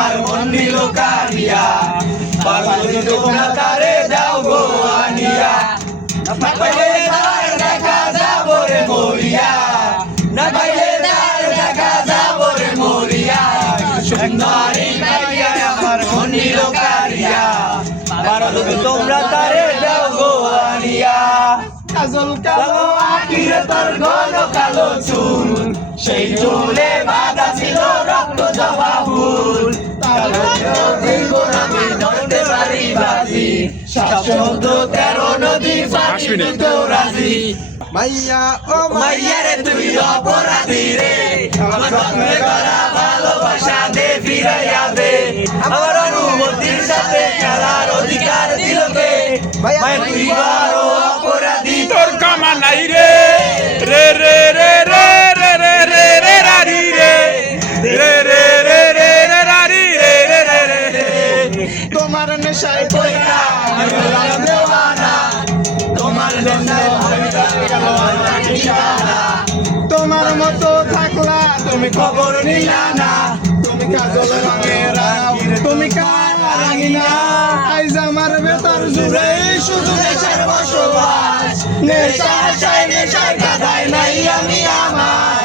আমার মন নিল কারিয়া পাগল তোমরা তারে দাও গো আনিয়া না পাইলে তার দেখা যাব রে মরিয়া না পাইলে তার দেখা যাব রে মরিয়া সুন্দরী মাইয়া আমার মন নিল কারিয়া পাগল তোমরা তারে দাও গো আনিয়া কাজল কালো আখিরে তোর ঘন কালো চুল সেই চুলে বাঁধা ছিল রক্ত জবা ফুল কালো জীবন আমি ধরতে পারি বাজি 713 নদী পানি তো রাজি মাইয়া ও মাইয়া রে তুই অপরাধী রে আমার সঙ্গে করা ভালোবাসা দে ফিরাইয়া দে আমার অনুমতির সাথে খেলার অধিকার দিল কে মাইয়া তুই বড় অপরাধী তোর কামা নাই রে রে রে রে রে রে রে রে রে রারি রে রে রে রে রে রে রারি রে রে রে রে তোমার নেশায় পয়রা আমি হলাম দেওয়ানা তোমার নেশায় পয়রা আমি নিশানা তোমার মতো থাকলা তুমি খবর নিলা না তুমি কাজল রঙের তুমি কারাঙ্গিনা আইজ আমার বেতার জুড়ে শুধু নেশার বসবাস নেশার চাই নেশার কাদায় নাই আমি আমার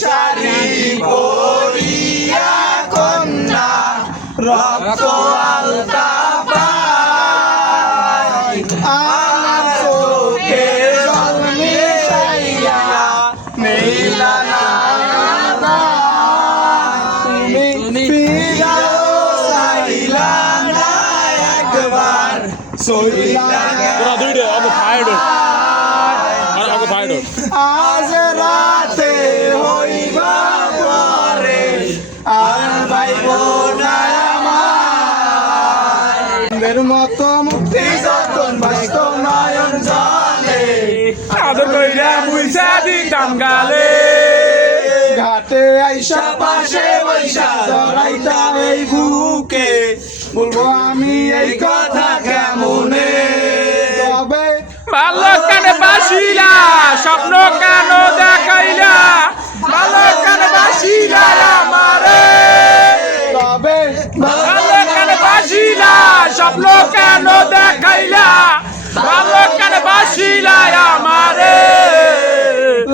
শাড়ি পরিয়া কন্যা রক্ত আলতা পাই আমার চোখে জল মিশাইয়া নীলা না তুমি ফিরাও চাইলা না একবার সইলা তোরা দুইটা আগে ফাইড আগে ফাইড আজ রাতে হইবা পরে আর ভাইব না আমার মতো মুক্তি যতন বাস্ত নয়ন জলে আদর কইরা বুইসা দিতাম গালে ঘাটে আইসা পাশে বৈশা জড়াইতা এই বুকে বলবো আমি এই কথা কেমনে তবে ভালো কানে বাসিলা স্বপ্ন কেন দেখাইলা ভালো কানে বাসিলা আমারে তবে ভালো কানে বাসিলা স্বপ্ন কেন দেখাইলা ভালো কানে বাসিলা আমারে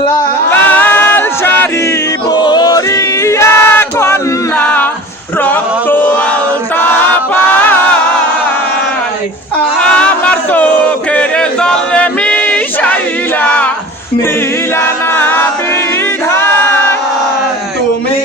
লাল শাড়ি পরিয়া কন্যা রক্ত আলতা পায় আমার চোখের জলে মিশাইলা নীলা না বিধায় তুমি